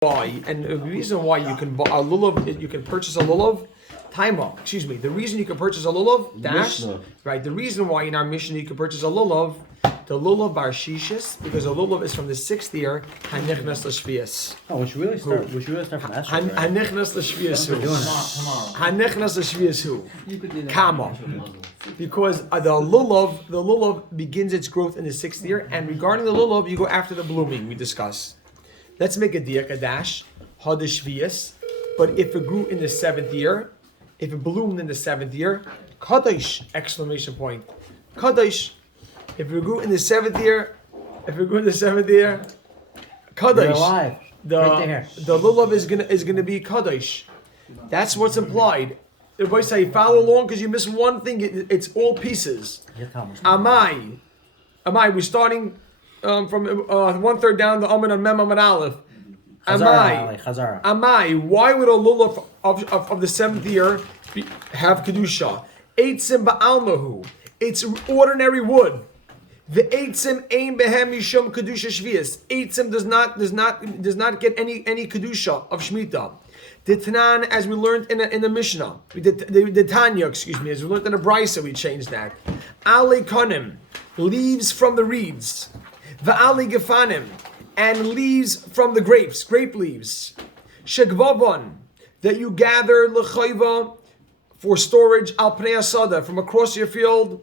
why, and the reason why you can buy a lulav, you can purchase a lulav. The reason you can purchase a lulav, right? The reason why in our mission you can purchase a lulav, the lulav bar shishis, because a lulav is from the 6th year, hanichnas l'shvius. Oh, we should really start from Esther. Hanichnas l'shvius who? Hanichnas l'shvius who? Kama. Because the lulav begins its growth in the 6th year, and regarding the lulav, you go after the blooming. We discuss. Let's make a dash, hadashvius. But if it grew in the 7th year, if it bloomed in the 7th year, kadosh! Exclamation point. Kadosh. If it grew in the 7th year, kadosh. The lulav is gonna be kadosh. That's what's implied. Everybody say follow along because you miss one thing. It's all pieces. Amai. We're starting from 1/3 down the Amid on Mem Amid Aleph. Amai. Why would a lulav of the 7th year have kedusha? Eitzim ba'almahu. It's ordinary wood. The eitzim ein behem mishum kedusha shvius. Eitzim does not get any kedusha of shmita. The Tanan, as we learned in the Mishnah, the Tanya, as we learned in the Brisa, we changed that. Ale konim, leaves from the reeds. Va'ali gefanim, and leaves from the grapes, grape leaves. Shekvavon, that you gather l'chayva for storage al pnei asada, from across your field.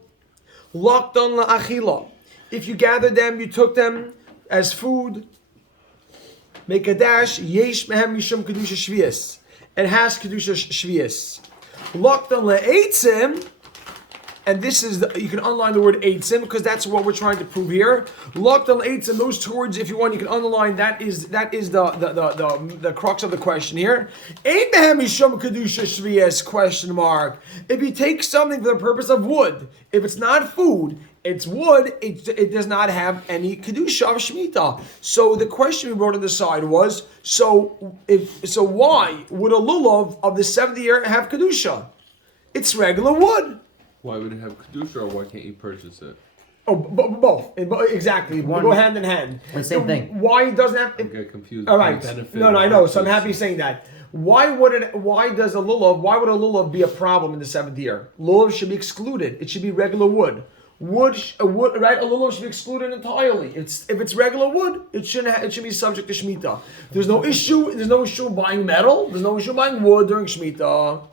Lokdon la'achila, if you gathered them, you took them as food. Make a dash, yesh mehem mishum kedusha shvius. It has kedusha shvius. Lokdon le'eitzim, and this is you can underline the word eitzim because that's what we're trying to prove here. Lokdon le'eitzim, those two words, if you want, you can underline. That is the crux of the question here. Ein mehem mishum kedusha shvius? Question mark. If you take something for the purpose of wood, if it's not food, it's wood, it does not have any kedusha of shemitah. So the question we wrote on the side was, so why would a lulav of the 7th year have kedusha? It's regular wood. Why would it have kedusha, or why can't you purchase it? Oh, both. Exactly. We go hand in hand. The same thing. Why it doesn't have... I get confused. All right. No, I know. So I'm happy saying that. Why would a lulav be a problem in the 7th year? Lulav should be excluded. It should be regular wood. Wood, right? A lulav should be excluded entirely. If it's regular wood, it should be subject to shemitah. There's no issue buying metal. There's no issue buying wood during shemitah.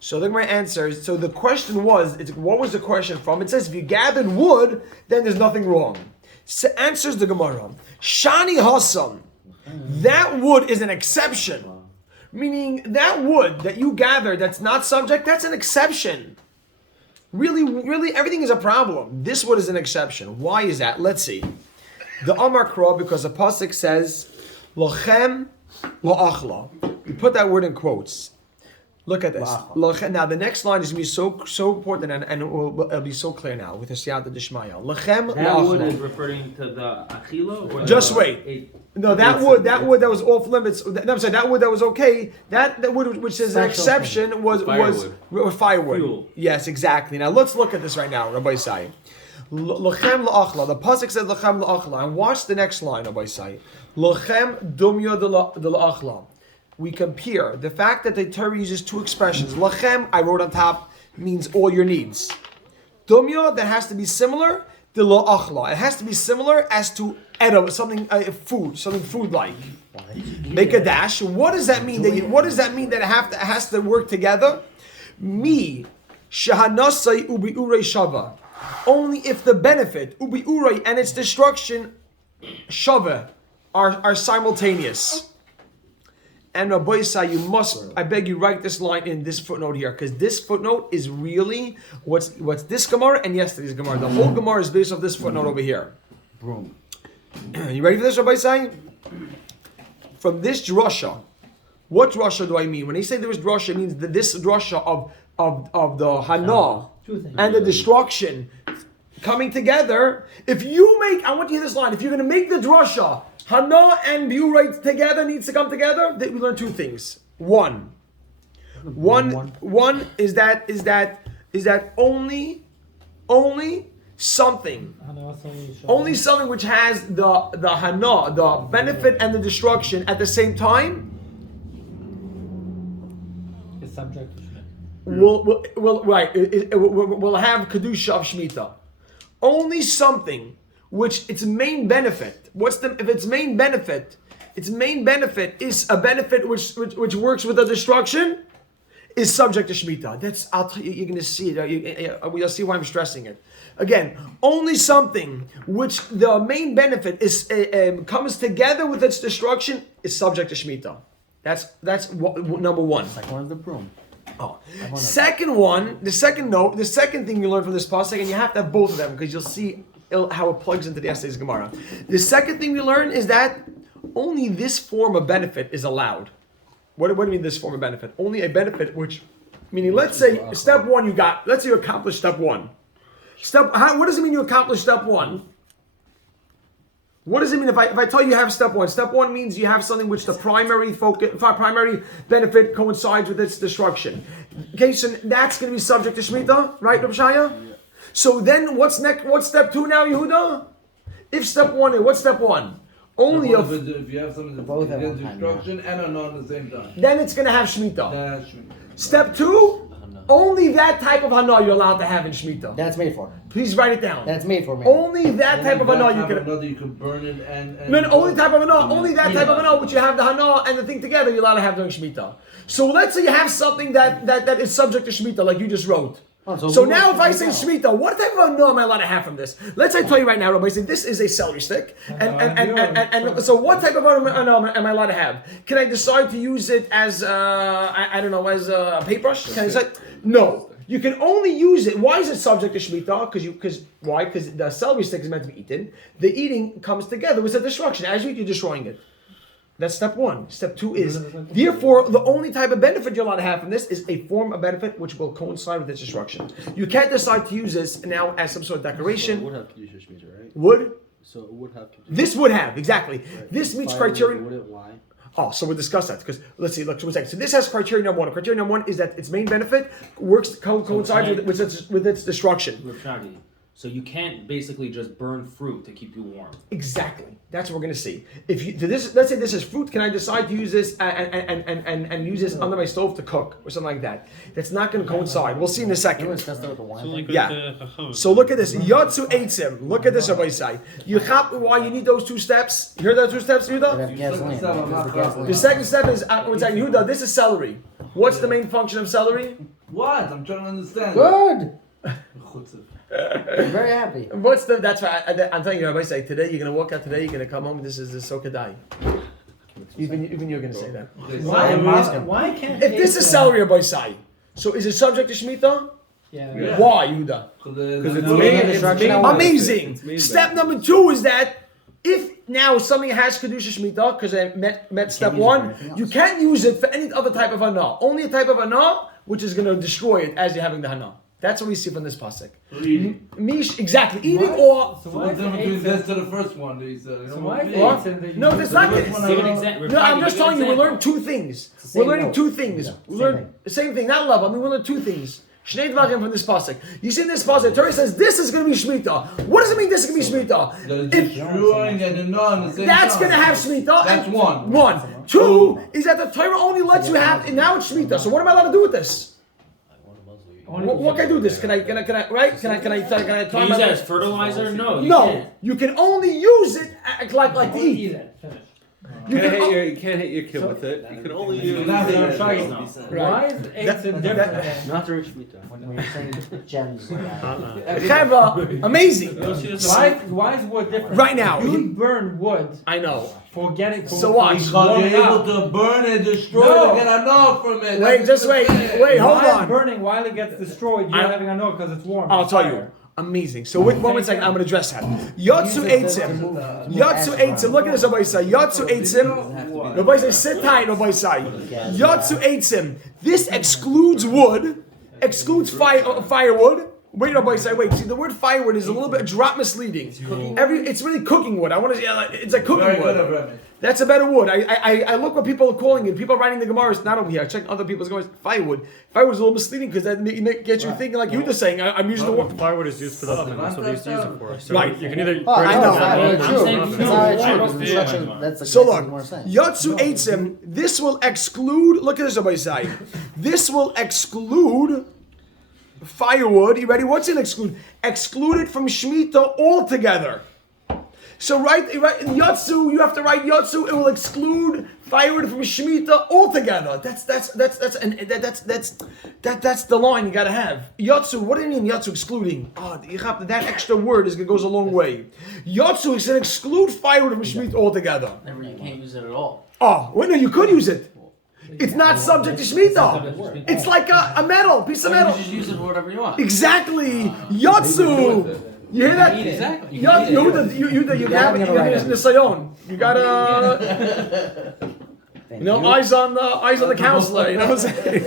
So look at my answers. So the question was, what was the question from? It says if you gathered wood, then there's nothing wrong. So answers the Gemara. Shani Hassam. That wood is an exception. Meaning that wood that you gather that's not subject, that's an exception. Really, everything is a problem. This wood is an exception. Why is that? Let's see. The Amar Kra, because the pasuk says, Lochem la'achla. We put that word in quotes. Look at this. Now the next line is going to be so important, and it'll be so clear now with the Siyata Dishmaya. Lochem that la'achla. wood is referring to the achila? Or just wait. No, that wood that was off limits. I'm sorry, that wood that was okay. That wood which is an exception was firewood. Fuel. Yes, exactly. Now let's look at this right now, Rabbi Sai. Lochem la'achla. The pasuk says lochem la'achla, and watch the next line, Rabbi Sai. Lochem dumya de la'achla. We compare the fact that the Torah uses two expressions. Lachem, I wrote on top, means all your needs. Dumya, that has to be similar. The la'achla, it has to be similar as to edom, something food-like. Make a dash. What does that mean? What does that mean that it has to work together? Mi shahanasai ubi urei shava. Only if the benefit ubi urei and its destruction shava are simultaneous. And Rabbi Yisai, you must, I beg you, write this line in this footnote here, because this footnote is really what's this Gemara and yesterday's Gemara. The whole Gemara is based off this footnote over here. Boom. You ready for this, Rabbi Yisai? From this drasha, what drasha do I mean? When they say there was drasha, it means that this drasha of the hana and the destruction coming together. If you make, I want you to hear this line, if you're going to make the drasha, Hana and Biurait together needs to come together. We learn two things. One is that only something, only something which has the hana, the benefit and the destruction at the same time, It's subject to Shmita. will have kedusha of shmita. Only something which its main benefit. If its main benefit? Its main benefit is a benefit which works with the destruction, is subject to shmita. You're going to see it. You'll see why I'm stressing it. Again, only something which the main benefit is comes together with its destruction is subject to shmita. That's number one. Second one is the broom. Oh. Second one, the second thing you learn from this pasuk, and you have to have both of them because you'll see how it plugs into the yesterday's Gemara. The second thing we learn is that only this form of benefit is allowed. What do you mean this form of benefit? Only a benefit which, meaning let's say step one let's say you accomplished step one. What does it mean you accomplished step one? What does it mean if I tell you have step one? Step one means you have something which the primary benefit coincides with its destruction. Okay, so that's going to be subject to Shemitah, right, Rabbi Shaya? Yeah. So then what's next? What's step two now, Yehuda? If step one, what's step one? Only if you have something that gets destruction and a non at the same time. Then it's going to have Shemitah. Step two, only that type of hana you're allowed to have in Shemitah. That's made for. Please write it down. That's made for me. Only that type of hana you can burn it and no, only type of hana. Only that type of hana which you have the hana and the thing together you're allowed to have during Shemitah. So let's say you have something that is subject to Shemitah, like you just wrote. So now if I say Shemitah, what type of hana am I allowed to have from this? Let's say I tell you right now, Rabbi, say this is a celery stick. And so what type of hana am I allowed to have? Can I decide to use it as I don't know, as a paintbrush? Can I say no? You can only use it. Why is it subject to Shemitah? Because the celery stick is meant to be eaten. The eating comes together with the destruction. As you eat, you're destroying it. That's step one. Step two is, therefore, the only type of benefit you're allowed to have from this is a form of benefit which will coincide with its destruction. You can't decide to use this now as some sort of decoration. So it would have to use Shemitah, right? Would? So it would have to. This would have, exactly. Right. This meets Fire criteria. Would it lie? Oh, so we'll discuss that because let's see. Look, 1 second. So this has criteria number one. Criteria number one is that its main benefit coincides with its destruction. So you can't basically just burn fruit to keep you warm. Exactly. That's what we're going to see. If you let's say this is fruit, can I decide to use this and use this under my stove to cook or something like that? That's not going to coincide. We'll see in a second. Yeah. So look at this. Yotzu eitzim. Look at this, Rabbi Isai. Why you need those two steps? You heard those two steps, Yehuda? The second step is Yehuda. This is celery. What's the main function of celery? What? I'm trying to understand. Good. I'm very happy. That's why I'm telling you, Rabbi Isai, today you're going to walk out today, you're going to come home, this is the Sokadai. Even you're going to say that. Why can't if this is celery, Rabbi Isai, so is it subject to Shemitah? Yeah. Why, Yehuda? Because it's made. Amazing. Step number two is that if now something has Kedusha Shemitah, because I met step one, you can't use it for any other type of hana. Only a type of hana which is going to destroy it as you're having the hana. That's what we see from this pasuk. Exactly. Eating or... So what's the difference between this to the first one? No, that's not it. No, I'm just telling you, we learned two things. We're learning two things. Yeah. We learn the same thing, not love. I mean, we learned two things. Shnei Dvarim from this pasuk. You see in this pasuk, the Torah says this is going to be Shemitah. What does it mean this is going to be Shemitah? That's going to have Shemitah. That's one. One. Two is that the Torah only lets you have, and now it's Shemitah. So what am I allowed to do with this? What can I do with this? Can I time Can you use it as fertilizer? No. You can only use it like to eat. You can't hit your kid with it. You can only use it. Why is eitzim different? Not the rich Shemitah. When you're saying gems like that. Cheva, amazing. Why is wood different? Right now, you burn wood. I know. For getting. So what? Because you're able to burn it, destroy it, get enough from it. Wait, hold on. Burning while it gets destroyed, you're having a no because it's warm. I'll tell you. Amazing. So wait 1 second, I'm going to address that. Yotzu eitzim. Look at this, Rabbi Isai. Yotzu eitzim. Rabbi Isai, sit tight, Rabbi Isai. Yotzu eitzim. This excludes wood, excludes firewood. Wait, Rabbi Isai, wait. See, the word firewood is a little bit drop misleading. It's really cooking wood. I want to say it's like cooking wood. That's a better wood. I look what people are calling it. People are writing the Gemaras, not over here. I check other people's Gemaras. Firewood. Firewood is a little misleading because that gets you thinking like you were saying. I'm using the word. Firewood is used for the oven. That's what they used to use it for. So Right. you can either Oh, I know. burn it True. in the oven. It's not true. Yeah. That's So exactly look, what I'm saying. Yotzu Eitzim, this will exclude, look at this on my side. This will exclude firewood. You ready? What's it exclude? Exclude it from Shemitah altogether. So write Yotzu, you have to write Yotzu, it will exclude firewood from Shemitah altogether. That's the line you gotta have. Yotzu, what do you mean Yotzu excluding? That extra word goes a long way. Yotzu is to exclude firewood from Shemitah altogether. Never, you can't use it at all. Oh, wait, no, you could use it. It's not subject to Shemitah. It's like a metal, piece of Or you metal. just use it for whatever you want. Exactly. Yotzu. You hear that? Exactly. You have it. You have it in the Sayon. You gotta, eyes on the counselor. You know what I'm saying?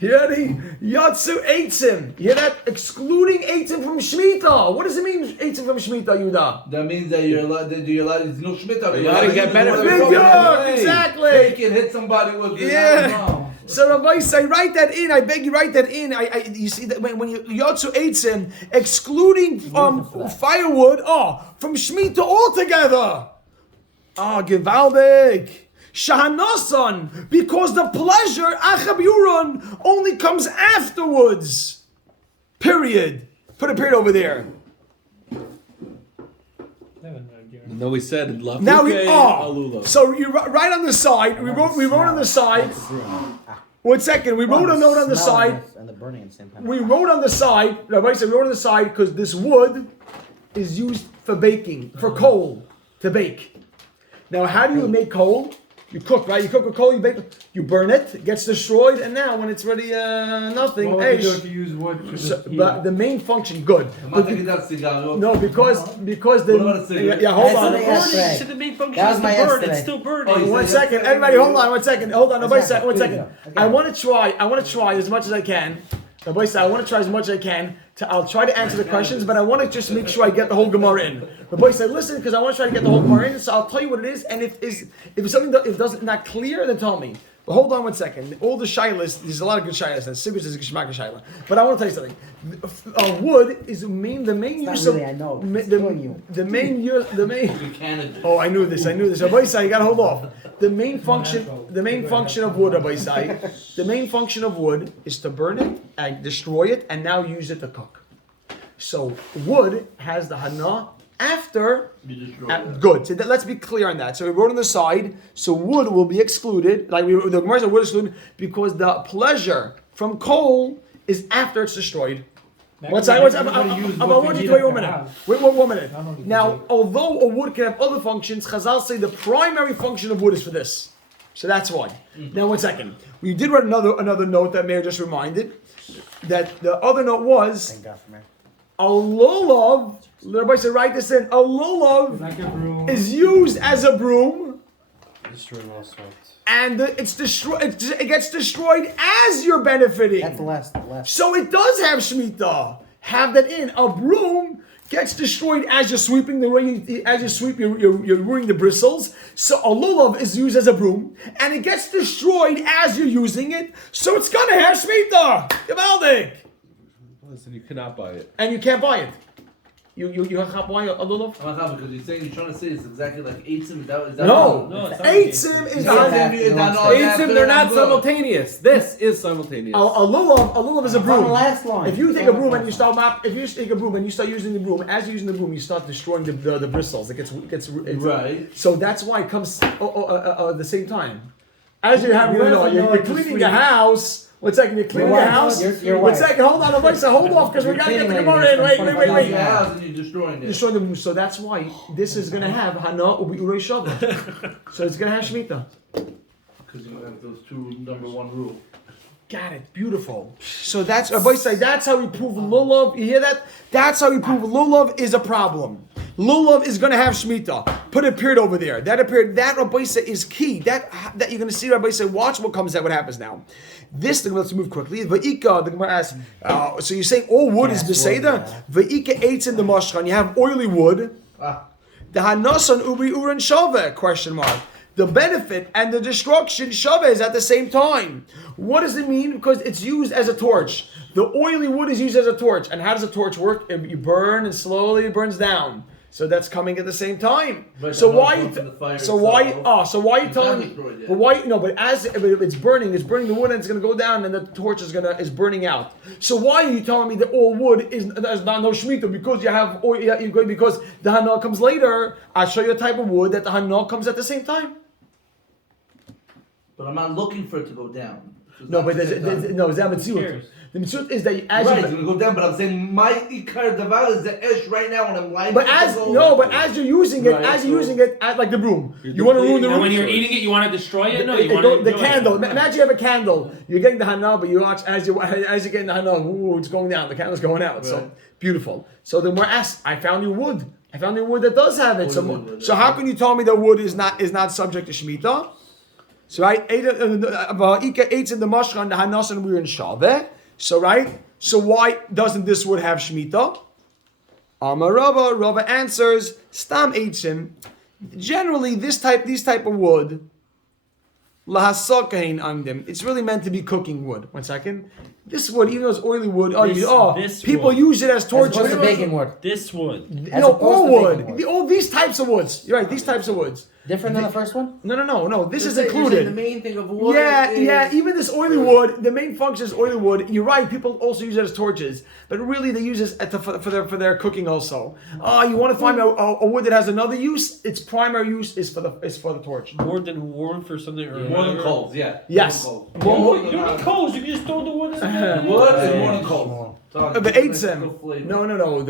You ready? Yotzu Eitzim. You hear that? Excluding Eitzim from Shemitah. What does it mean, Eitzim from Shemitah, Yuda? That means that you're allowed. There's no shmita. You're allowed to get benefit from it. Exactly. Take it, hit somebody with it. Yeah. So Rabbi say, write that in. I beg you, write that in. You see that when you Yotzu Eitzim, excluding firewood, from Shemitah altogether. Gewaldig. Shahanasan, because the pleasure, Achaburon, only comes afterwards. Period. Put a period over there. No, we said love. Now so you right on the side. We wrote on the side. 1 second. We wrote a note on the side. And the burning at the same time. We wrote on the side. Rabbi said we wrote on the side because this wood is used for baking, for coal to bake. Now, how do you make coal? You cook, right? You cook with coal, you bake, you burn it gets destroyed, and now when it's ready, nothing. What would you do if you use wood? But the main function, good. No, because the What about a cigarette? hold on. So the main function is to burn. It's still burning. 1 second, everybody, hold on. 1 second, hold on. Nobody said 1 second. I want to try as much as I can. Nobody said I want to try as much as I can. I'll try to answer the questions, but I want to just make sure I get the whole Gemara in. The boy said, listen, because I want to try to get the whole Gemara in, so I'll tell you what it is, and if it's something that if not clear, then tell me. But hold on 1 second. All the shilas, there's a lot of good shilas, and Sigus is a Geshmak shilah. But I want to tell you something. Wood is the main use really, of I know. the main use. Canada. Oh, I knew this. Rabbi Isai, you gotta hold off. The main function of wood, Rabbi Isai, the main function of wood is to burn it and destroy it, and now use it to cook. So wood has the hana after. Good. So let's be clear on that. So we wrote on the side. So wood will be excluded. Like the Gemara said, wood is excluded because the pleasure from coal is after it's destroyed. I want you to wait 1 minute. Wait 1 minute. Now, although a wood can have other functions, Chazal say the primary function of wood is for this. So that's why. Now, 1 second. We did write another note that Mayor just reminded. That the other note was Thank God for me. a lulav. Everybody said, write this in. A lulav Like a broom. is used as a broom. Destroying all sorts. And it's destroyed. It gets destroyed as you're benefiting. That's the last. So it does have Shemitah. Have that in. A broom gets destroyed as you're sweeping as you sweep, you're ruining the bristles. So a lulav is used as a broom, and it gets destroyed as you're using it. So it's gonna have Shemitah. Gewaldig. Listen, you cannot buy it. And you can't buy it. You can't buy a lulav. Because you're trying to say it's exactly like Eitzim. No, it's not. Eitzim is not. Eitzim, they're not simultaneous. This is simultaneous. A lulav is a On broom. the last line. If you take a broom and you take a broom and you start using the broom, as you're using the broom, you start destroying the bristles. It gets Right. So that's why it comes at the same time. As you're having, you're cleaning your house. 1 second, you're cleaning your house. Your 1 wife. second, hold on, hold off, because we gotta get the Gemara in. Wait. Your house and you're destroying it. Destroying the broom. So that's why this is gonna have Hana Ubi Urei Shavah. So it's gonna have Shemitah. Because you have those two number one rule. Got it. Beautiful. So that's that's how we prove lulav. You hear that? That's how we prove lulav is a problem. Lulav is going to have Shemitah. Put a period over there. That Rabbi Isa is key. That you're going to see Rabbi Isa. Watch what comes out. What happens now? This thing. Let's move quickly. Va'ika. The Gemara asks. So you're saying all wood is beseder? Va'ika eats in the mashchan. You have oily wood. The hanasan ubi uran shave? Question mark. The benefit and the destruction shave is at the same time. What does it mean? Because it's used as a torch. The oily wood is used as a torch. And how does a torch work? You burn and slowly it burns down. So that's coming at the same time. But So I'm why? not going to the fire So why? itself. So why are you You telling can't me? destroy it. But why? No, but as if it's burning the wood and it's going to go down, and the torch is burning out. So why are you telling me that all wood is not no shemitah? Because you have oil, because the hana comes later. I'll show you a type of wood that the hana comes at the same time. But I'm not looking for it to go down. No, but there's no. That mitzvah. The mitzvah is that as Right, you, it's gonna go down, but I'm saying my ikar davar is the esh right now when I'm lighting. but it as to go. no, but as you're using it, Right, as you're so- using it, like the broom, you want to ruin the And room. when you're eating it, you want to destroy it? No, you want to The candle. Imagine you have a candle. You're getting the hana, but you watch as you're getting the hana. Ooh, it's going down. The candle's going out. So Right. beautiful. So then we're asked. I found you wood. I found you wood that does have it. Wood, So how can you tell me that wood is not subject to shemitah? So right, eight in the mashkan, the hanas, and we're in shaveh. So right. So why doesn't this wood have shemitah? Amar Rava answers, stam eitzim. Generally, these type of wood, lahasakain amdim. It's really meant to be cooking wood. 1 second. This wood, even though it's oily wood, This people wood. use it as torch What's the wood. baking wood? This wood. As No, opposed all to wood. baking wood. All these types of woods. You're right. These types of woods. Different than the first one? No. This is You're saying included. the main thing of wood Yeah. is- Even this oily wood, the main function is oily wood. You're right. People also use it as torches, but really they use it for their cooking also. You want to find a wood that has another use? Its primary use is for the torch. More than warm for something or More than coals, yeah. Yes. More than coals. You don't need coals. You can just throw the wood in there. Wood is more than coals. The eitzim. No.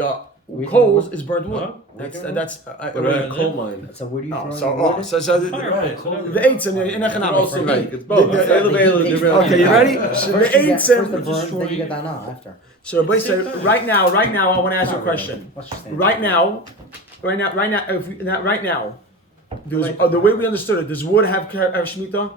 The coals is burnt wood. Huh? That's We're at a coal mine. So where do you throw so wood? Fire pits, whatever. the eitzim in They're also economics. like, it's both. The- It's elevated, the- different- Okay, you ready? So the First you get eitzim. the burn, then destroy you get it. that now after. So everybody said right now, I want to ask you a question. What's your stand? Right now, the way we understood it, does wood have shemitah?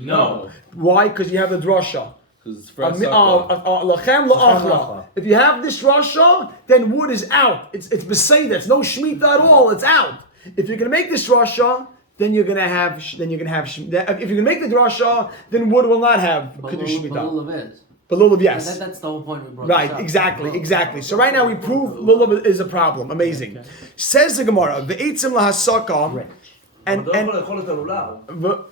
No. Why? Because you have the drasha. Because it's fresh. Lachem la'achla. If you have this drasha, then wood is out. It's beseda. It's no shemitah at all. It's out. If you're gonna make this drasha, then you're gonna have. If you're gonna make the drasha, then wood will not have kiddush shemitah. Lulav is. But lulav, yes. That's the whole point we brought Right, this up. exactly. So right now we prove lulav is a problem. Amazing. Says the Gemara, ve'etzim lahasaka, and Call it a lulav.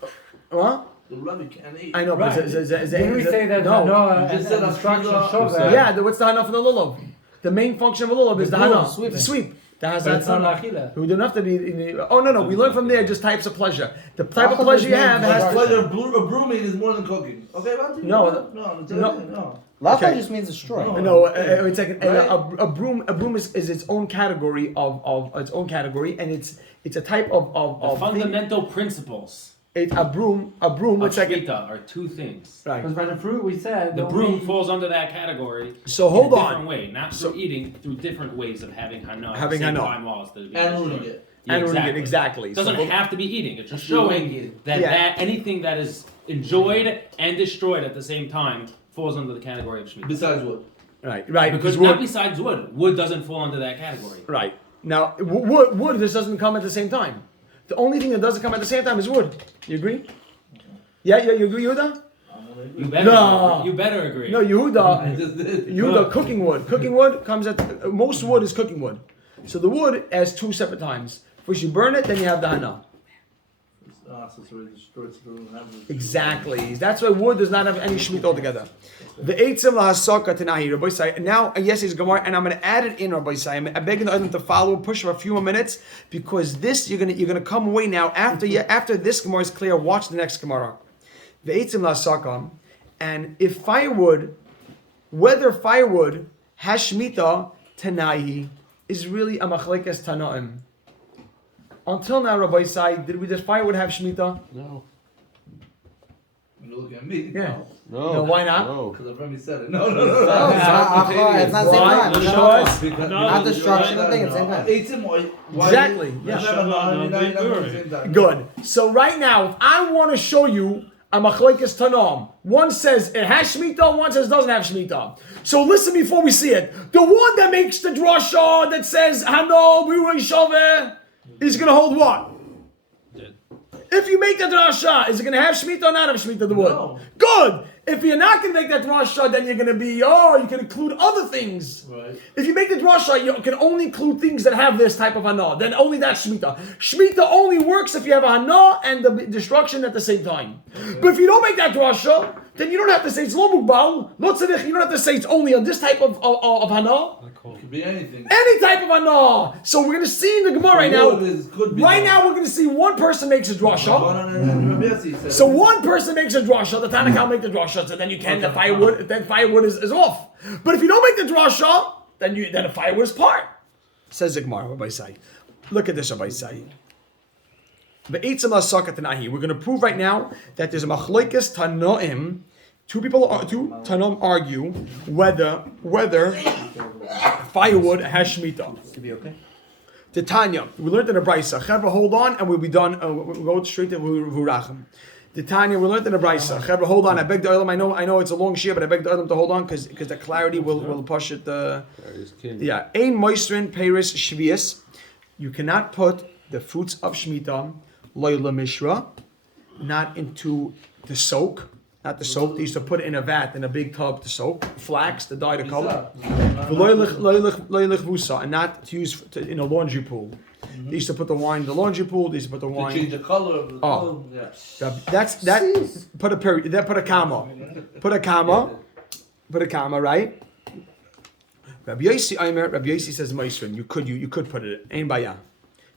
what? The lulav you can't eat. I know, but Right. Didn't we say that no? no You just said instruction Ashkenaz- shows that? Yeah, what's the hana for the lulav? The main function of a lulav is the glue, hana, sweeping. the sweep. But it's not lachila. We don't have to be. No. We learn from there just types of pleasure. The type of pleasure you have The has. pleasure of brooming is more than cooking. Okay, Monty? No. No. Lacha Okay. just means destroy. No, wait a second. Right? A broom is its own category of its own category, and it's a type of The thing. fundamental principles A broom. of Wait a second. Shmita are two things. Right. Because by the fruit we said The don't broom we- falls under that category. So in hold a on. different way, not So- through eating, through different ways of having hana. at Having the same hana. time while it's being And destroyed. ruining it. Yeah, And ruining it, exactly. It doesn't So- have to be eating. It's just It's the way showing you eat it. that, Yeah. that anything that is enjoyed and destroyed at the same time falls under the category of shmita. Besides wood. Right. Because wood. not besides wood doesn't fall under that category. Right. Now, wood. This doesn't come at the same time. The only thing that doesn't come at the same time is wood. You agree? Yeah. You agree, Yehuda? You better, No. you better agree. No, I Yehuda. just did. Yehuda, cooking wood. Cooking wood comes at most wood is cooking wood. So the wood has two separate times. First you burn it, then you have the hana. So it's already destroyed, so it doesn't have it. Exactly. That's why wood does not have any shemitah altogether. The eitzim lahasaka tanahi, Rabbi Say. Now, yes, it's Gemara, and I'm going to add it in, Rabbi Say. I'm begging the other to follow, push for a few more minutes, because this you're gonna come away now after this Gemara is clear. Watch the next Gemara. The eitzim lahasaka, and if firewood, whether firewood has shemitah tanahi, is really a machlekes tanaim. Until now, Rabbi Say, does firewood have shemitah? No. You look at me. Yeah. No. No, why not? No. Because I've already said it. No. No, it's not the same Why? time. Show No. us. Not destruction of thing at the same time. Exactly, yeah. Good. So right now, if I want to show you a machlekes tanam, one says it has shemitah, one says it doesn't have shemitah. So listen before we see it. The one that makes the drasha that says Hano we shaveh, is going to hold what? Dead. If you make the drasha, is it going to have Shemitah or not have Shemitah, the wood? No. Good. If you're not going to make that drasha, then you're going to be, you can include other things. Right. If you make the drasha, you can only include things that have this type of hana. Then only that's Shemitah. Shemitah only works if you have a hana and the destruction at the same time. But if you don't make that drasha, then you don't have to say it's lo mugbal, lo tzedich. You don't have to say it's only on this type of hana. It could be anything. Any type of hana. So we're going to see in the Gemara right now. Could be Right now we're going to see one person makes a drasha. So one person makes a drasha, the Tanakh make the drasha, so then you can the firewood is off. But if you don't make the drasha, then the firewood is part. Says the Gemara, Rabbi Say. Look at this, Rabbi Say. We're going to prove right now that there's a machlokes tanoim. Two tanoim argue whether firewood has shemitah. To be okay. The Tanya, we learned in a brisa. Chevra, hold on, and we'll be done. We'll go straight to Vurachim. The Tanya, we learned in a brisa. Chevra, hold on. I beg the Olam. I know it's a long shir, but I beg the Olam to hold on because the clarity will push it. Yeah, ein moisrin peris shvius. You cannot put the fruits of shemitah loyla mishra, not into the soak. Not the soak. They used to put it in a vat, in a big tub to soak. Flax to dye the color. And not to use in a laundry pool. They used to put the wine in the laundry pool. They used to put the wine. To change the color of the clothes. Yeah. That's put a period. That put a comma. Put a comma. Right. Rabbi Yossi says Meisrin. You could put it. Ein baya.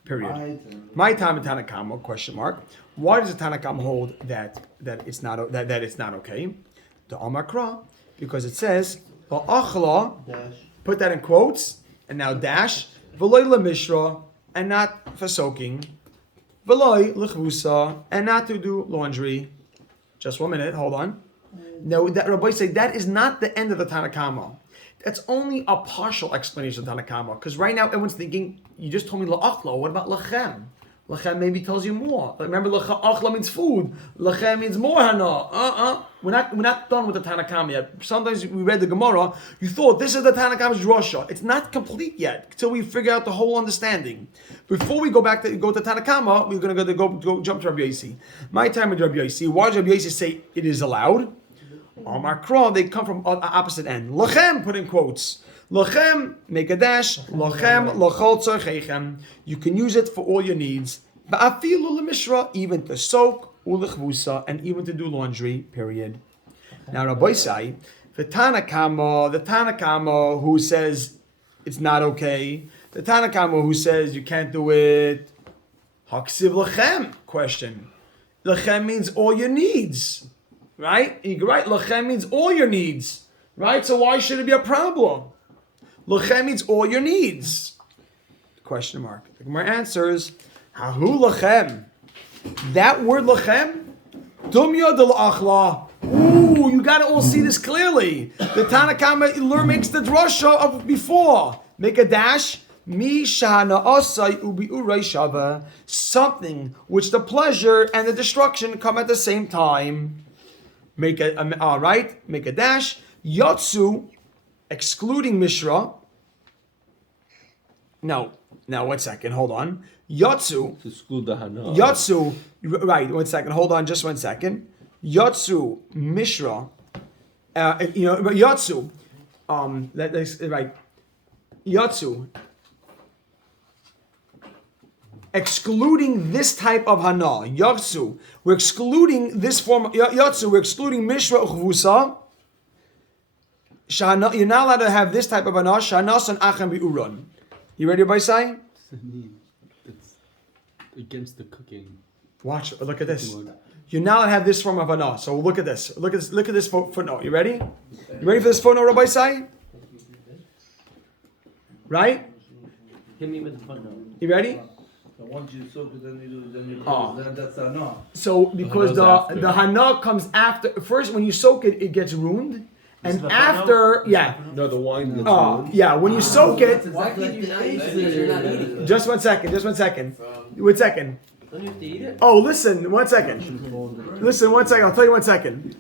Period. My time in Tanakama, question mark. Why does the Tanakama hold that it's not okay? The Amakra, because it says Ba'achla, put that in quotes, and now dash, V'loy lemishra, and not for soaking, V'loy l'chvusa, and not to do laundry. Just 1 minute, hold on. Now, that Rabbi say that is not the end of the Tanakama. That's only a partial explanation of Tanakama. Because right now everyone's thinking, you just told me la'achla, what about lachem? Lachem maybe tells you more. But remember, achla means food. Lachem means more hana. We're not done with the Tanakama yet. Sometimes we read the Gemara, you thought this is the Tanakama's drasha. It's not complete yet until we figure out the whole understanding. Before we go to Tanakama, we're going to go jump to Rabbi Yossi. My time with Rabbi Yossi. Why does Rabbi Yossi say it is allowed? Amakra, they come from opposite end. Lachem, put in quotes. Lachem, make a dash. Lachem, lachol tzarchechem. You can use it for all your needs. Ba'afilu lemishra, even to soak, u'lechvusa, and even to do laundry, period. Now, Rabbi Say, the Tanakama who says it's not okay, the Tanakama who says you can't do it, haksiv lachem, question. Lachem means all your needs. Right? You're right. Lachem means all your needs. Right? So why should it be a problem? Lachem means all your needs. Question mark. The Gemara answers, Hahu lachem. That word lachem, dumya de la'achla. Ooh, you got to all see this clearly. The Tanakama makes the drasha of before. Make a dash. Mi shana asai ubi uray shava. Something which the pleasure and the destruction come at the same time. Make a dash. Yotsu, excluding Mishra. No, 1 second. Hold on. Yotsu. To exclude the hana. Yotsu. Right. 1 second. Hold on. Just 1 second. Yotsu Mishra. Yotsu. That's right. Yotsu. Excluding this type of hana, yatsu, we're excluding this form of yatsu, we're excluding mishra uchvusa. You're not allowed to have this type of hana, shanasan achem bi'uran. You ready, Rabbi Sai? It's against the cooking. Watch, look at this. You're not allowed to have this form of hana. So look at this. Look at this footnote. You ready? You ready for this footnote, Rabbi Sai? Right? Hit me with the footnote. You ready? Once you soak it, then you that's hana. So because the hana comes after. First, when you soak it, it gets ruined, and after, No, the wine gets ruined. yeah, when you soak it. Why can't you not eat it? You're not eating it. Just 1 second. 1 second. Don't One second. you have to eat it? Oh, listen. 1 second. Listen. 1 second. I'll tell you 1 second.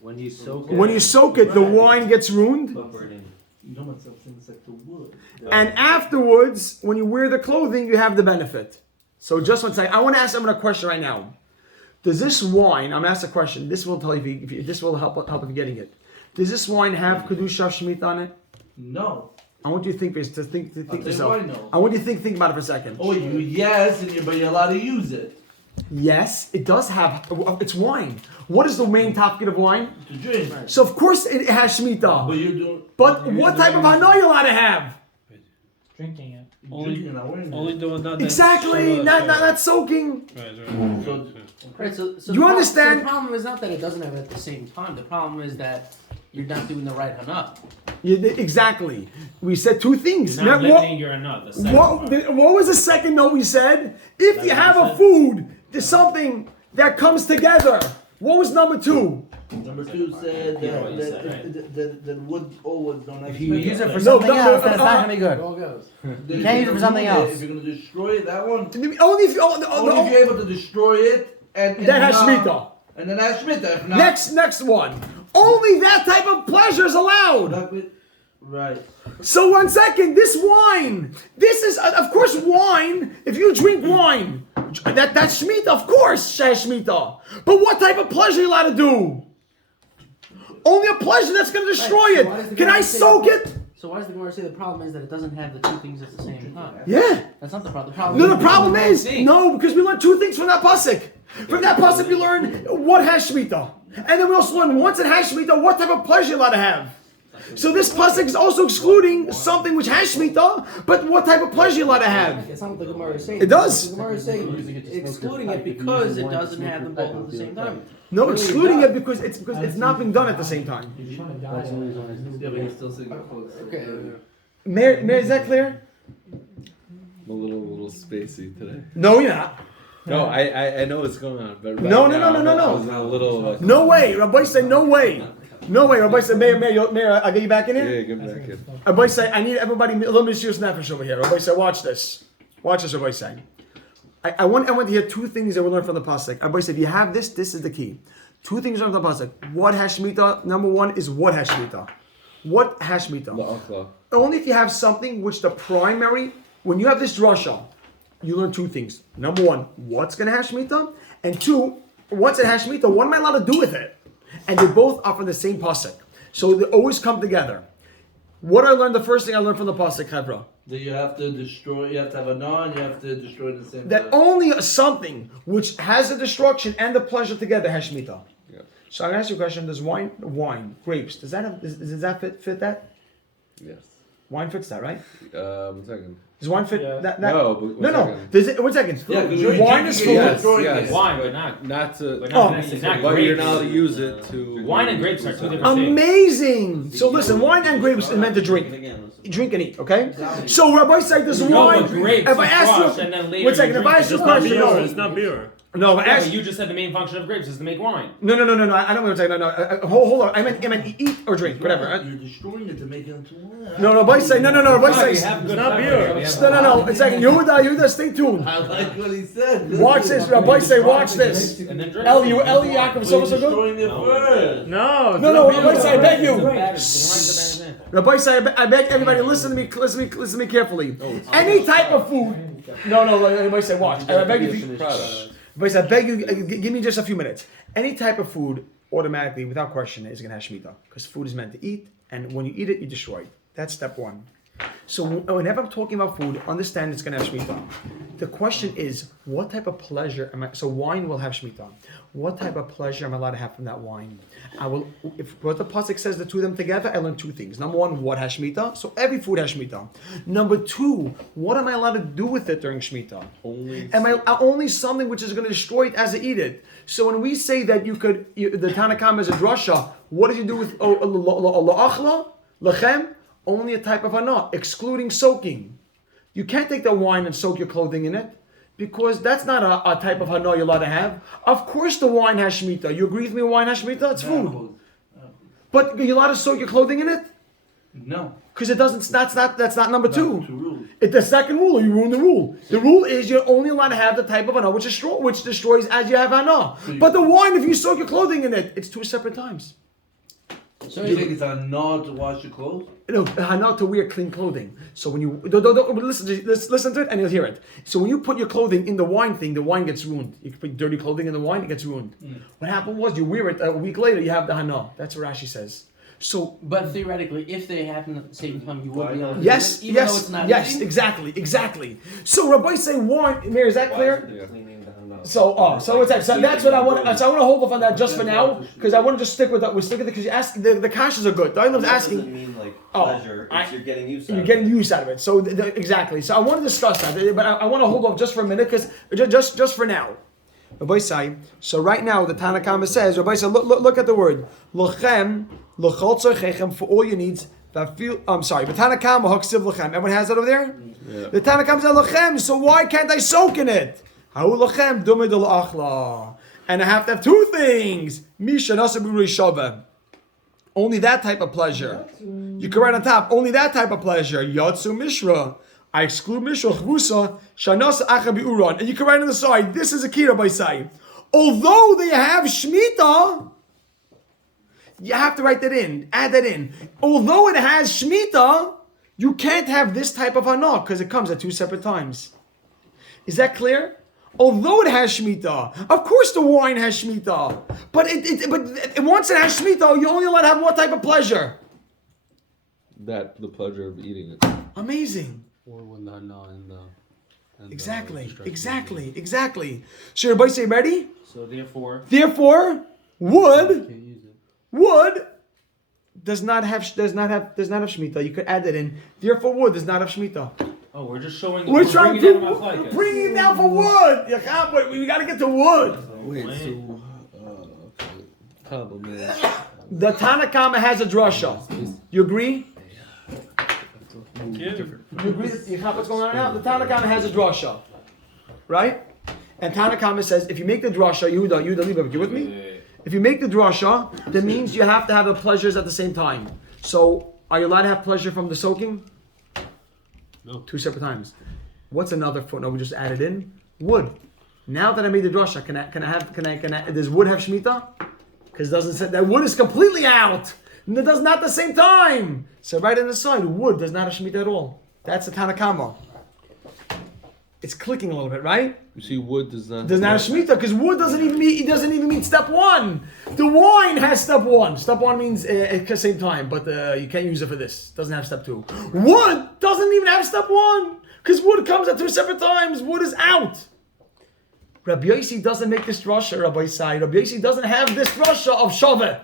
When you soak it. When you soak it, the wine gets ruined, You know what's up things like the wood. and afterwards, when you wear the clothing, you have the benefit. So just one second. I want to ask someone a question right now. Does this wine? I'm asked a question. This will tell you if this will help if you're getting it. Does this wine have kedusha shemitah on it? No. I want you to think yourself. Why no? I want you to think about it for a second. Oh, yes, but you're allowed to use it Yes, it does have. It's wine. What is the main topic of wine? to drink. So of course it has But shemitah. you do. But what type of hana are you allowed to have? Drinking it. Drinking, not wearing it. Only doing that. Exactly. Not soaking. So, Right, so You the understand? So the problem is not that it doesn't have it at the same time. The problem is that you're not doing the right hana. Exactly. We said two things. You're not Now, limiting your nut. The second what part. was the second note we said? If you have a food, there's something that comes together. What was number two? number 2 said You know what you said, right? that wood, all wood don't have If you use it for No, something no, else, no, then it's not gonna be It good. all goes. You can't use it for something else. If you're gonna destroy that one, Only if you. only if you're able to destroy it and That has not- shemitah. And then has shemitah. If not, Next one. Only that type of pleasure is allowed. Right. So 1 second, this wine. This is of course wine. If you drink wine, that's shemitah. Of course, has shemitah. But what type of pleasure are you allowed to do? Only a pleasure that's going to destroy Right, so why does the it. Can I Gemara say soak that- it? So why does the Gemara say the problem is that it doesn't have the two things at the same time? Yeah. That's not the problem. The problem No, is the problem it's is the wrong thing. no, because we learned two things from that pasuk. From that pasuk, we learned what has shemitah, and then we also learned once it has shemitah, what type of pleasure you're allowed to have. So this pasuk is also excluding something which has shemitah, but what type of pleasure you're allowed to have. It's not what the Gemara is saying. It does. The Gemara is saying excluding it because it doesn't have them both at the same time. No, excluding it because it's not being done at the same time. You're trying to die. Yeah, but he's still sitting close. Okay. Mayor, is that clear? I'm a little spacey today. No, you're not. No, I know what's going on, but right No, now, no. I was a little. No way. Rabbi said no way. No way. Rabbi said, Mayor, I'll get you back in here. Yeah, get back in. Rabbi said, I need everybody a little bit serious nefesh over here. Rabbi said, watch this. Watch this, Rabbi said. I want to hear two things that we learned from the pasuk. Rabbi said, if you have this is the key. Two things from the pasuk. What has shemitah? Number one is what has shemitah. What has shemitah? La'achla. Only if you have something which the primary, when you have this drasha, you learn two things. Number one, what's going to have shemitah? And two, once it has shemitah, what am I allowed to do with it? And they both are from the same pasuk. So they always come together. What I learned, the first thing I learned from the pasuk, Chevra, That you have to destroy, you have to have a non, you have to destroy the same that time. only something which has the destruction and the pleasure together has shemitah. Yeah. So I'm going to ask you a question. Does wine, grapes, does that fit that? Yes. Wine fits that, right? 1 second. Does wine fit Yeah. that? No, but No. one second. Does it, 1 second. Yeah, 'cause you're Wine drinking is it, food. Yes, destroying yes. it. Wine, but not. Not to. But Oh. not, not But grapes. you're not allowed to use it to. Wine and grapes are two different things. Amazing. So listen, wine and grapes is meant to drink. Drink and eat, okay? So Rabbi said this No, wine. but grapes If I you ask crush you, and then later 1 second. you If I drink ask it. you a It's not question, beer. no. It's not beer. No, if I Yeah, ask but you just said the main function of grapes is to make wine. No. I don't know what I'm saying. No. Hold on. I meant eat or drink, whatever. You're destroying it to make it into wine. No, Rabbi say no. Rabbi We say have good not flavors, beer. so we have- no. 1 second. Yehuda, stay tuned. I like what he said. Watch this. Rabbi say, watch this. And then drink. Eli, Yaakov, We're so good. destroying it first. No. No. Rabbi say, I beg you. Wine's a bad example. Rabbi say, I beg everybody, listen to me carefully. Any type of food. No. Rabbi say, watch. I beg you. Rabbi say, I beg you. Give me just a few minutes. Any type of food, automatically, without question, is going to have shemitah, because food is meant to eat, and when you eat it, you destroy it. That's step one. So whenever I'm talking about food, understand it's going to have shemitah. The question is, what type of pleasure am I? So wine will have shemitah. What type of pleasure am I allowed to have from that wine? I will. If what the pasuk says, the two of them together, I learn two things. Number one, what has shemitah? So every food has shemitah. Number two, what am I allowed to do with it during shemitah? Am I only something which is going to destroy it as I eat it? So when we say that the Tanakam is a drasha, what does he do with la'achla, lechem? Only a type of hana, excluding soaking. You can't take the wine and soak your clothing in it, because that's not a type of hana you're allowed to have. Of course the wine has shemitah. You agree with me, wine has shemitah? It's food. But you're allowed to soak your clothing in it? No. Because it doesn't, that's not number two. Two rules. It's the second rule, you ruin the rule. The rule is you're only allowed to have the type of hana which destroys as you have hana. But the wine, if you soak your clothing in it, it's two separate times. So you think it's a no to wash your clothes? No, not to wear clean clothing. So when you don't listen to it and you'll hear it. So when you put your clothing in the wine thing, the wine gets ruined. You can put dirty clothing in the wine, it gets ruined. What happened was you wear it a week later, you have the hana. That's what Rashi says. So, But theoretically, if they happen at the same time, you would be able to yes, do it, even though yes, it's not yes, eating? exactly. So Rabbi say wine. Mayor, is that clear? Yeah. So what's that? So that's what I want. So I want to hold off on that just for now because I want to just stick with that. We're sticking because you ask the kashas are good. The items asking. Doesn't mean like pleasure. You're getting used to it. You're getting use out of it. So exactly. So I want to discuss that, but I want to hold off just for a minute because just for now. Rabbi say. So right now the Tanna Kama says. Rabbi say, look at the word lochem l'chol tzorchechem for all your needs. I'm sorry. But Tanna Kama haksiv lochem. Everyone has that over there. Yeah. The Tanna Kama says lochem. So why can't I soak in it? And I have to have two things. Only that type of pleasure. You can write on top, only that type of pleasure. Yatsu Mishra. I exclude Mishra. Chvusa. Shanas Acha Bi'uran. And you can write on the side, this is a kira by side. Although they have Shemitah, you have to write that in. Add that in. Although it has Shemitah, you can't have this type of Hana because it comes at two separate times. Is that clear? Although it has Shemitah, of course the wine has Shemitah, but once it has Shemitah, you only allowed to have what type of pleasure? The pleasure of eating it. Amazing. Or when the hana and the Exactly. distraction. So everybody say ready? So therefore, wood Can't use it. does not have Shemitah. You could add that in. Therefore, wood does not have Shemitah. oh, we're just showing. We're trying bringing to down my flag. bring it down for wood. We got to get to wood. Wait, so okay. Problem is, The Tanna Kama has a drasha. You agree? You agree that you have what's going on now? The Tanna Kama has a drasha, right? And Tanna Kama says, if you make the drasha, Yehuda, you with me? If you make the drasha, that means you have to have the pleasures at the same time. So, are you allowed to have pleasure from the soaking? No. Two separate times. What's another footnote we just added in? Wood. Now that I made the drasha, can I does wood have shemitah? Because it doesn't say that wood is completely out. And it does not at the same time. So right on the side, wood does not have shemitah at all. That's the Tanna Kama. It's clicking a little bit, right? you see, wood does not. Does not have shemitah because wood doesn't even meet step one. The wine has step one. Step one means at the same time, but you can't use it for this. Doesn't have step two. Wood doesn't even have step one because wood comes at two separate times. Wood is out. Rabbi Yossi doesn't make this drasha. Rabbi Yossi doesn't have this drasha of shaveh.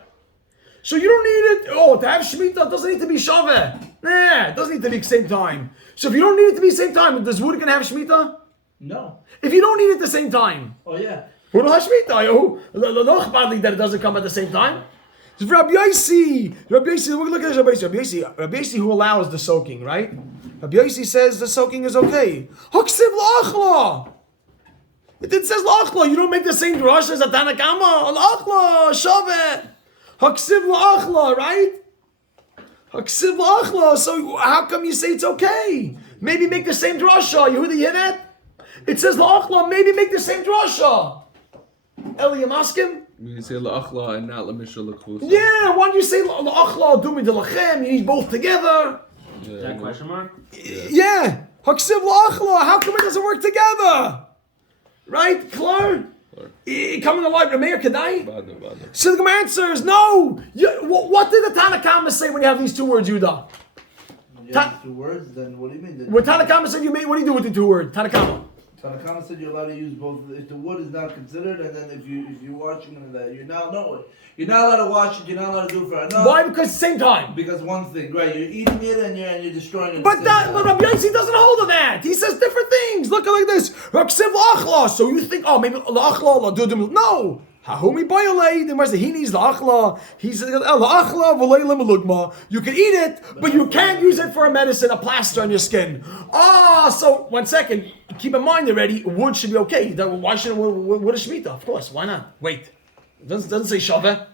So you don't need it. To have shemitah it doesn't need to be shaveh. Nah, it doesn't need to be same time. So if you don't need it to be same time, does wood gonna have shemitah? No. If you don't need it at the same time, Oh yeah. who don't have shemitah? Look badly that it doesn't come at the same time. It's Rabbi Yossi, look at this. Rabbi Yossi, who allows the soaking, right? Rabbi Yossi says the soaking is okay. Haksiv la'achla. It says la'achla. You don't make the same drush as a Tanna Kama. La'achla, shaveh. Haksiv la'achla, right? Haksiv la'achla. So how come you say it's okay? Maybe make the same drasha. You hear that? It says la'achla. Maybe make the same drasha. Eli, you maskim? You can say la'achla and not la'mishra l'chvusa. Yeah, why don't you say la'achla, dumi de lachem? You need both together. Is that question mark? Yeah. Haksiv la'achla. How come it doesn't work together? Right, Klar? Coming alive, Rameir Kedai? So the Gemara answers, no! What did the Tanna Kama say when you have these two words, Yudah? You have two words, then what do you mean? When Tanna Kama said what do you do with the two words? Tanna Kama. Tanna Kama said you're allowed to use both. If the wood is not considered, and then if you're washing it, that you're not allowed to wash it. You're not allowed to do it for enough. Why? Because same time. Because one thing, right? You're eating it and you're destroying it. But Rabbi Yossi doesn't hold of that. He says different things. Look like this. Haksiv la'achla. So you think, maybe la'achla la'dudim. No. Hahumi bayalei. The Gemara says he needs la'achla. He says la'achla v'lei lemulugma. You can eat it, but you can't use it for a medicine, a plaster on your skin. So 1 second. Keep in mind already, wood should be okay. Why shouldn't wood a shemitah? Of course. Why not? Wait. It doesn't say shaveh.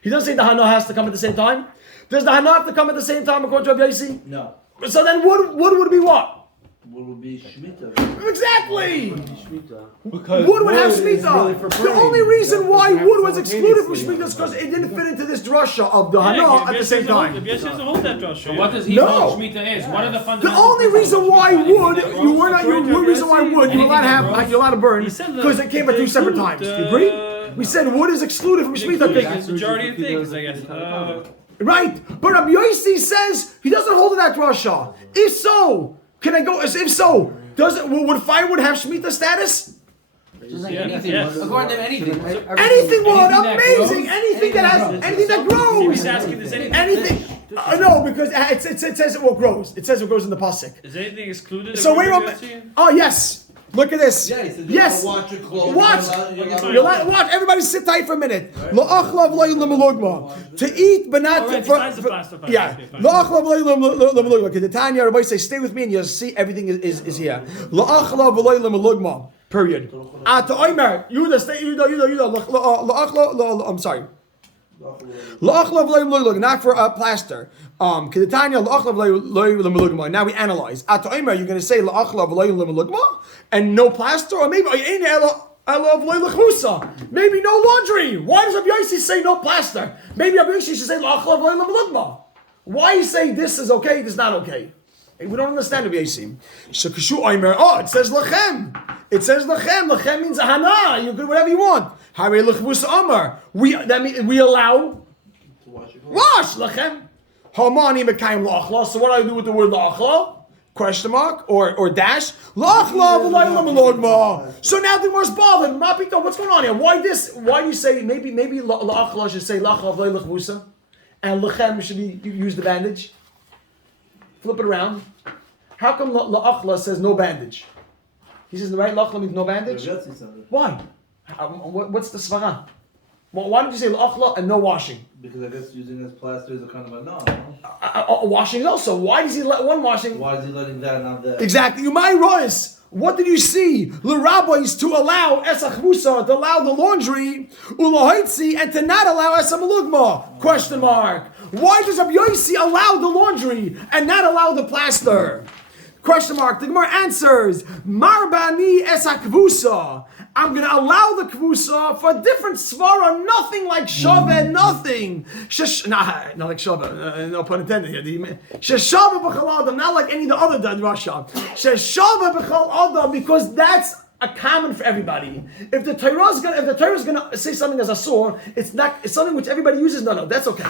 He doesn't say the hana has to come at the same time. Does the hana have to come at the same time according to Rabbi Yossi? No. So then wood would be what? What would be Shemitah? Exactly. Because Wood would have is really Shemitah. for The praying. only reason why That's wood was excluded from simultaneously. Shemitah is because it didn't fit into this drasha of the Hana at the same time. If Yes doesn't hold that drasha. So what does he No. hold Shemitah is? What are the The fundamental only reason why wood, you were not, According to the reason why wood, you're allowed to Anything that have, you're allowed to burn, He said because it came at two separate times. Do you agree? We said wood is excluded from Shemitah. Including the majority of things, I guess. Right, but Rabbi Yossi says he doesn't hold to that drasha. If so, can I go? If so, would firewood have Shemitah status? Just like Yeah, anything. yes. According to anything. Anything would, Anything that amazing. grows? Anything that has, anything that grows. He's asking, is anything, Anything. No, because it says it will grows. It says it grows in the pasuk. is anything excluded? So wait a minute. Oh yes. Look at this. Yeah, he said you Yes. gotta watch your clothes. Watch. You're watch. Everybody sit tight for a minute. La'achlav lo'ilum. To eat, but not Alright, for. besides the plaster, fine, Yeah. okay, fine. La'achlav lo'ilum. Because the Tanya, everybody say, stay with me, and you'll see everything is here. La'achlav lo'ilum. Period. To Omer, Yuda, stay. Yuda. La'achlav. I'm sorry. Not for plaster. Now we analyze. You're going to say and no plaster, or maybe maybe no laundry. Why does Rabbi Yossi say no plaster? Maybe Rabbi Yossi should say why you say this is okay, this is not okay? We don't understand Rabbi Yossi. Oh, it says lachem. It says lachem. Lachem means hana. You can do whatever you want. That means we allow wash lachem. Hamani mekayim la'achla. So what do I do with the word la'achla? Question mark or dash. La'achla v'layla melodma. So now the most bothered. Mapito, what's going on here? Why this? Why do you say maybe la'achla should say la'achla v'layla chvusa, and lachem should be use the bandage? Flip it around. How come la'achla says no bandage? He says the right la'achla means no bandage. Why? What's the svara? Well, why don't you say la'achla and no washing? Because I guess using this plaster is a kind of a no. Washing also. Why does he let one washing? Why is he letting that and not that? Exactly. My Royce. What did you see? The rabbis to allow esachmusa, to allow the laundry, ulahaitzi, and to not allow esamalugma? Question mark. Why does Rabbi Yossi allow the laundry and not allow the plaster? Question mark. The Gemara answers, Marbani esakvusa. I'm going to allow the kvusa for a different svara, nothing like shava, nothing. Not like shava, no pun intended here. Sheshava b'chal adam, not like any of the other drasha. Sheshava b'chal adam, because that's a common for everybody. If the Torah is gonna say something as a sore, it's something which everybody uses. No, that's okay.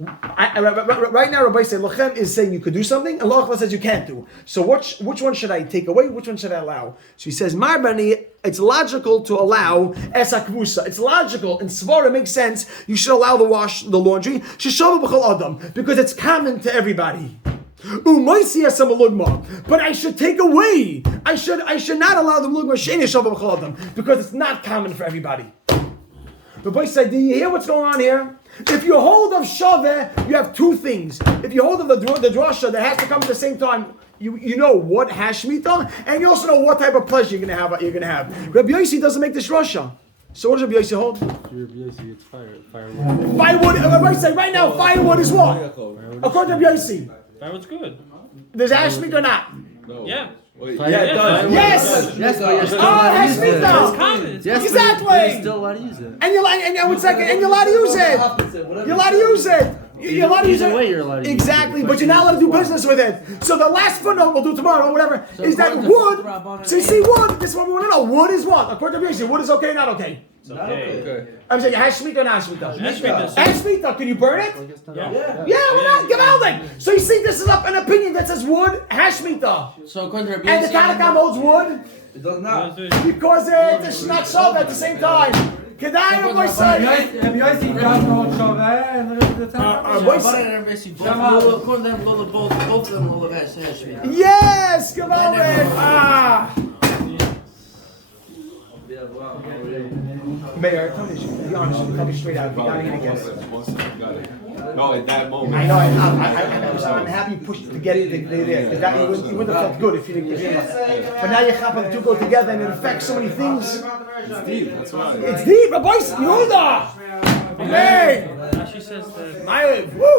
Right now, Rabbi say Lachem is saying you could do something, and Lachla says you can't do. So which one should I take away? Which one should I allow? So he says Marbani. It's logical to allow esakvusa. It's logical, and svara makes sense. You should allow the laundry. Sheshava b'chol adam, because it's common to everybody. But I should take away. I should not allow the malugma shein sheshava b'chol adam, because it's not common for everybody. The boy said, do you hear what's going on here? If you hold of Shaveh, you have two things. If you hold of the drasha that has to come at the same time, you know what has Shemitah, and you also know what type of pleasure you're gonna have. Rabbi Yossi doesn't make this drasha. So what does Rabbi Yossi hold? Rabbi Yossi, it's firewood. Firewood. Rabbi say right now, firewood is what? According to Rabbi Yossi, Firewood's good. does it have Shemitah or not? No. Yeah. Wait, Yeah, it does. Yes. Yes, but you're still Oh, it allowed to has use it. Shemitah. Yes, Exactly. but you're still allowed to use it. And you're allowed to use it. You're allowed to use it. You're allowed to use Either it. way, you're allowed to use it. Exactly, but you're not allowed to do business with it. So the last footnote we'll do tomorrow or whatever is that wood. So you see, wood. This is what we want to know. Wood is what? According to Rabbi Yossi, wood is okay, not okay. Okay. I'm saying, has Shemitah or not Shemitah? Shemitah. Has Shemitah. Can you burn it? Yeah. Yeah, we're not Gavaldik. So you see, this is up an opinion that says wood has Shemitah, So according to Rabbi and the Yossi, Tanakh holds wood It does not. because it's not shaved at the same time. Kedai, Rabbi say. Rabbi Yossi does hold Shaveh and the according to them, both of them will have Shemitah. Yes, Gavaldik. Mayor, tell me, be honest, tell me straight out. You're not gonna guess. No, at that moment. I know. I'm happy you pushed to get it there. Because that you wouldn't have felt good if you didn't. But now you happen the two go together and it affects so many things. It's deep, that's why. It's deep, boys. Yehuda. Hey. She says that. Woo.